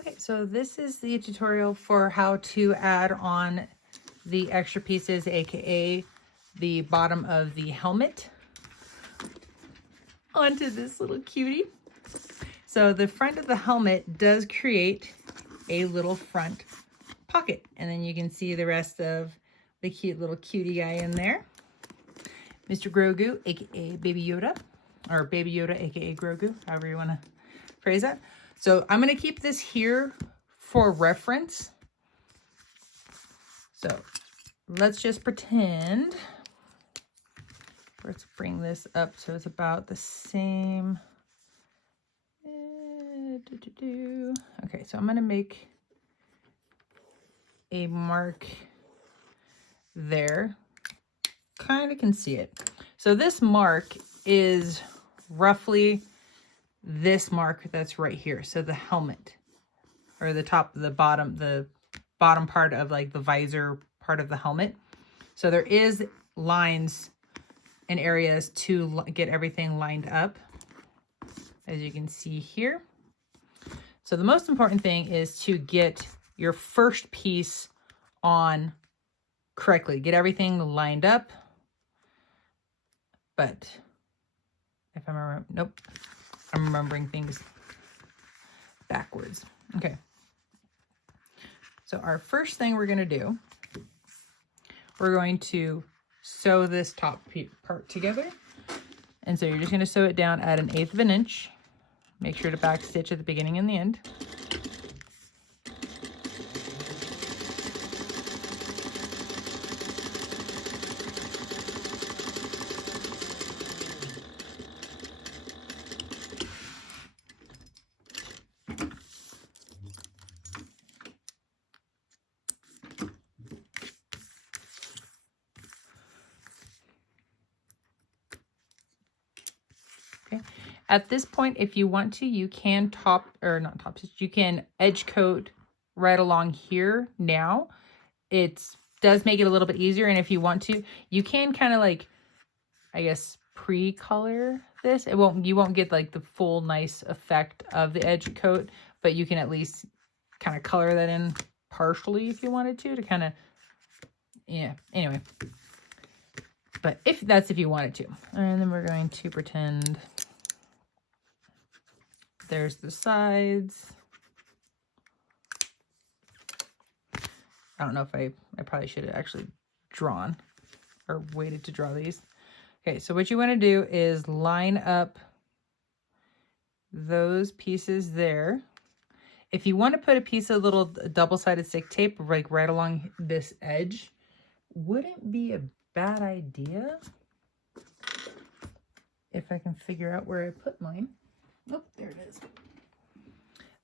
Okay, so this is the tutorial for how to add on the extra pieces, aka the bottom of the helmet, onto this little cutie. So the front of the helmet does create a little front pocket, and then you can see the rest of the cute little cutie guy in there. Mr. Grogu, aka Baby Yoda, or Baby Yoda, aka Grogu, however you want to phrase that. So I'm going to keep this here for reference. So let's just pretend. Let's bring this up so it's about the same. Okay, so I'm going to make a mark there. Kind of can see it. So this mark is roughly this mark that's right here. So the helmet, or the top, the bottom part of like the visor part of the helmet. So there is lines and areas to get everything lined up, as you can see here. So the most important thing is to get your first piece on correctly. Get everything lined up. But if I'm remembering, nope, I'm remembering things backwards. Okay. So our first thing we're going to do, we're going to sew this top part together. And so you're just going to sew it down at 1/8 of an inch. Make sure to back stitch at the beginning and the end. Okay. At this point, if you want to, you can you can edge coat right along here now. It does make it a little bit easier. And if you want to, you can kind of like, I guess, pre-color this. You won't get like the full nice effect of the edge coat, but you can at least kind of color that in partially if you wanted to kind of, yeah, anyway. But if you wanted to. And then we're going to pretend there's the sides. I don't know if I probably should have actually drawn or waited to draw these. Okay, so what you want to do is line up those pieces there. If you want to put a piece of little double-sided stick tape like right along this edge, wouldn't be a bad idea. If I can figure out where I put mine. Oh, there it is.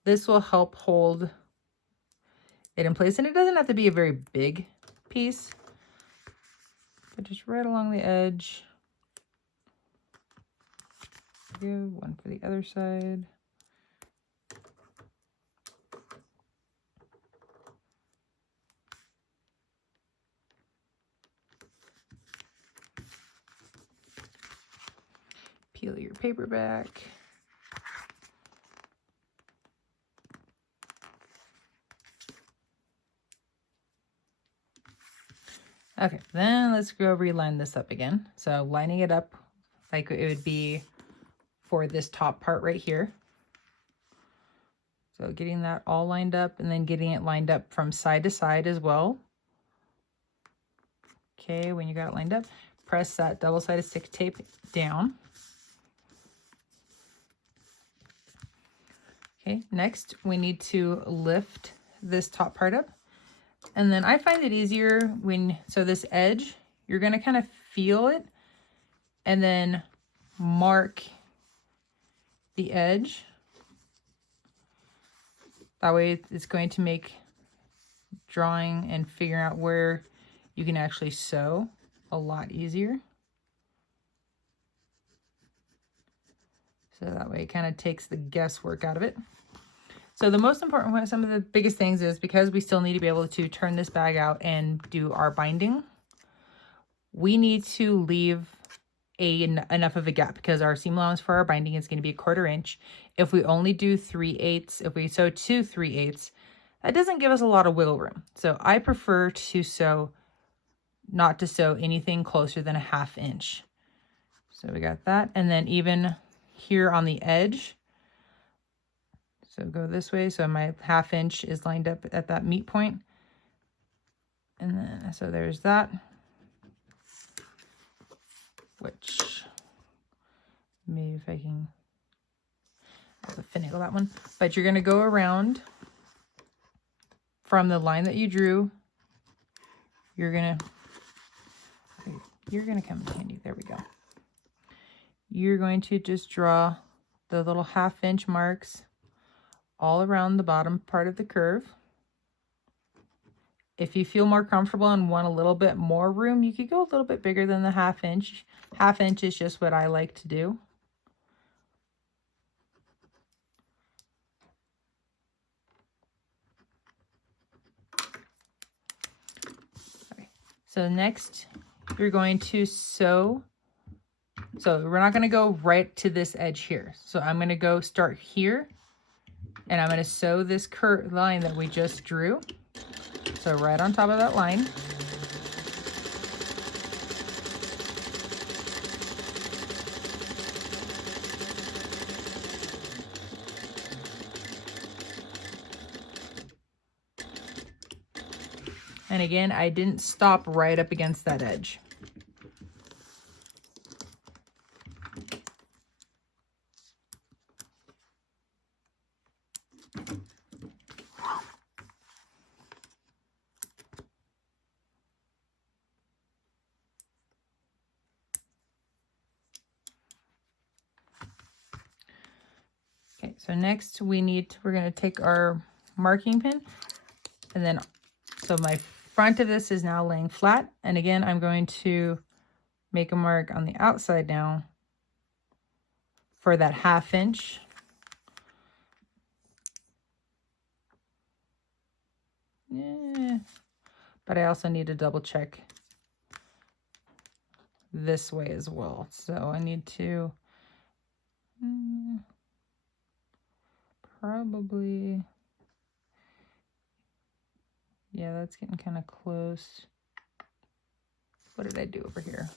This will help hold it in place, and it doesn't have to be a very big piece, but just right along the edge. One for the other side. Peel your paper back. Okay, then let's go reline this up again. So lining it up like it would be for this top part right here. So getting that all lined up and then getting it lined up from side to side as well. Okay, when you got it lined up, press that double-sided stick tape down. Okay, next we need to lift this top part up. And then I find it easier so this edge, you're going to kind of feel it and then mark the edge. That way it's going to make drawing and figuring out where you can actually sew a lot easier. So that way it kind of takes the guesswork out of it. So the most important one, some of the biggest things is because we still need to be able to turn this bag out and do our binding, we need to leave enough of a gap, because our seam allowance for our binding is going to be 1/4 inch. If we only do 3/8, if we sew 2 3/8, that doesn't give us a lot of wiggle room. So I prefer to sew, not to sew anything closer than 1/2 inch. So we got that. And then even here on the edge, so go this way. So my 1/2 inch is lined up at that meet point. And then, so there's that, which maybe if I can, I'll finagle that one. But you're going to go around from the line that you drew. You're going to come in handy. There we go. You're going to just draw the little 1/2 inch marks all around the bottom part of the curve. If you feel more comfortable and want a little bit more room, you could go a little bit bigger than the 1/2 inch. 1/2 inch is just what I like to do. Okay. So next, you're going to sew. So we're not going to go right to this edge here. So I'm going to go start here, and I'm going to sew this curve line that we just drew. So right on top of that line. And again, I didn't stop right up against that edge. Okay, so next we're going to take our marking pin, and then, so my front of this is now laying flat. And again, I'm going to make a mark on the outside now for that 1/2 inch. Yeah, but I also need to double check this way as well. So I need to probably, yeah, that's getting kind of close. What did I do over here?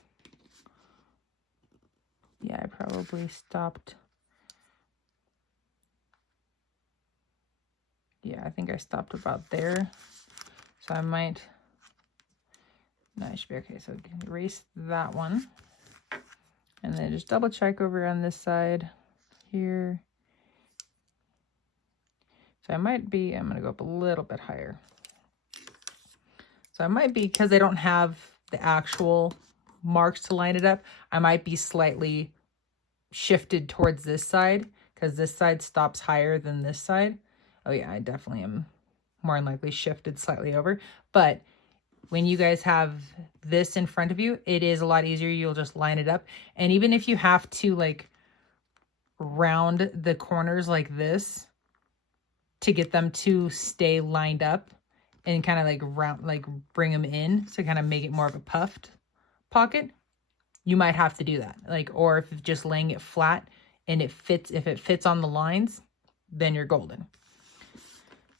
Yeah, I probably stopped. Yeah, I think I stopped about there. So I might, no, I should be okay. So erase that one. And then just double check over on this side here. So I might be, I'm going to go up a little bit higher. So I might be, because I don't have the actual marks to line it up, I might be slightly shifted towards this side, because this side stops higher than this side. Oh yeah, I definitely am more than likely shifted slightly over. But when you guys have this in front of you, it is a lot easier. You'll just line it up. And even if you have to like round the corners like this to get them to stay lined up and kind of like round, like bring them in to kind of make it more of a puffed pocket, you might have to do that. Like, or if just laying it flat and it fits, if it fits on the lines, then you're golden.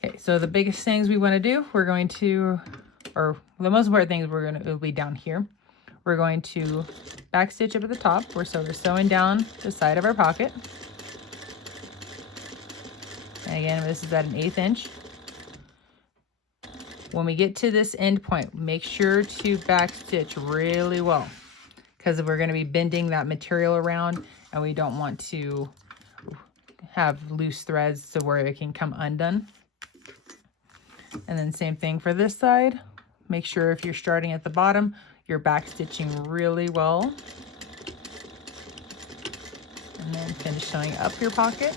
Okay, so the biggest things we want to do, we're going to, or the most important things it'll be down here. We're going to back stitch up at the top. We're sewing down the side of our pocket. And again, this is at an 1/8 inch. When we get to this end point, make sure to back stitch really well, because we're going to be bending that material around, and we don't want to have loose threads to where it can come undone. And then same thing for this side. Make sure if you're starting at the bottom, you're back stitching really well. And then finish sewing up your pocket.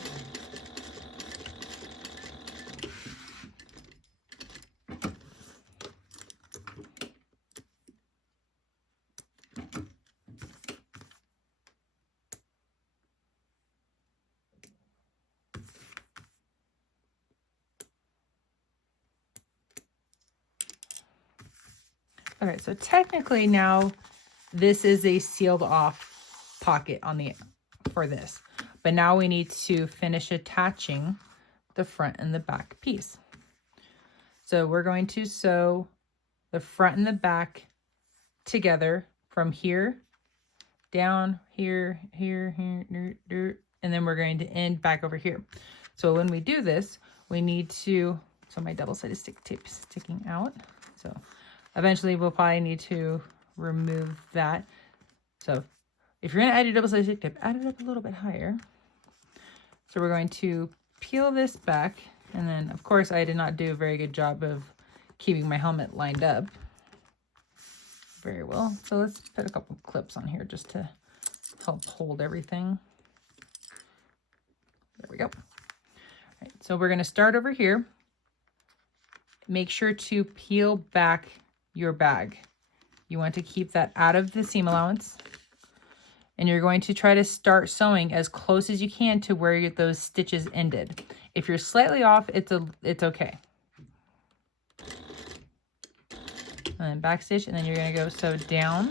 Okay, so technically now this is a sealed off pocket on the for this. But now we need to finish attaching the front and the back piece. So we're going to sew the front and the back together from here down here, here, here, and then we're going to end back over here. So when we do this, we need to, so my double-sided stick tape is sticking out. So eventually we'll probably need to remove that. So if you're gonna add your double-sided stick tape, add it up a little bit higher. So we're going to peel this back, and then of course I did not do a very good job of keeping my helmet lined up very well. So let's put a couple clips on here just to help hold everything. There we go. All right, so we're going to start over here. Make sure to peel back your bag. You want to keep that out of the seam allowance. And you're going to try to start sewing as close as you can to where those stitches ended. If you're slightly off, it's okay. And then back stitch, and then you're going to go sew down.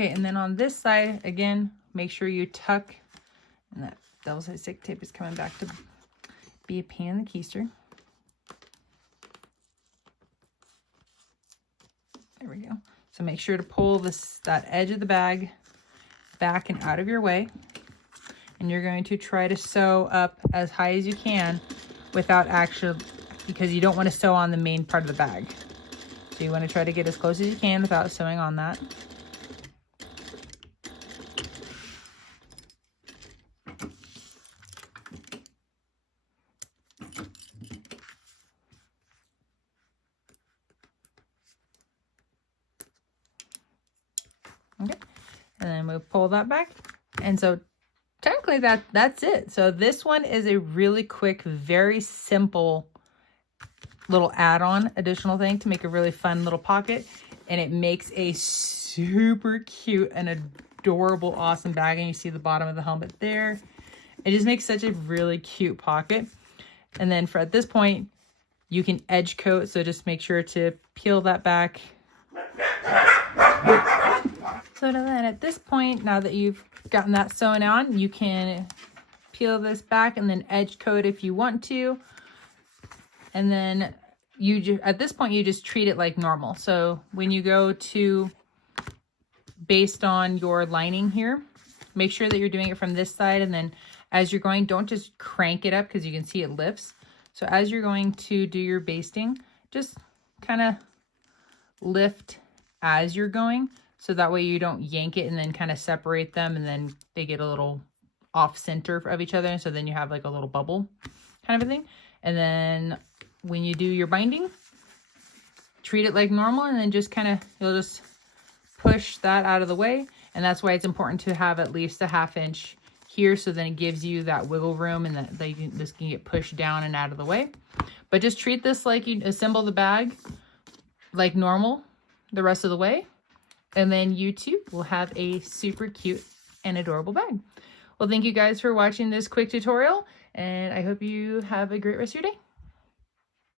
Okay, and then on this side, again, make sure you tuck, and that double-sided stick tape is coming back to be a pain in the keister. There we go. So make sure to pull that edge of the bag back and out of your way. And you're going to try to sew up as high as you can without actually, because you don't want to sew on the main part of the bag. So you want to try to get as close as you can without sewing on that. Okay, and then we'll pull that back. And so technically that's it. So this one is a really quick, very simple little add-on additional thing to make a really fun little pocket. And it makes a super cute and adorable, awesome bag. And you see the bottom of the helmet there. It just makes such a really cute pocket. And then at this point, you can edge coat. So just make sure to peel that back. So then at this point, now that you've gotten that sewn on, you can peel this back and then edge coat if you want to. And then at this point, you just treat it like normal. So when you go to, based on your lining here, make sure that you're doing it from this side. And then as you're going, don't just crank it up because you can see it lifts. So as you're going to do your basting, just kind of lift as you're going. So that way you don't yank it and then kind of separate them and then they get a little off center of each other. And so then you have like a little bubble kind of a thing. And then when you do your binding, treat it like normal and then just kind of, you'll just push that out of the way. And that's why it's important to have at least a 1/2 inch here. So then it gives you that wiggle room and that this can get pushed down and out of the way. But just treat this like you assemble the bag like normal the rest of the way. And then you too will have a super cute and adorable bag. Well, thank you guys for watching this quick tutorial, and I hope you have a great rest of your day.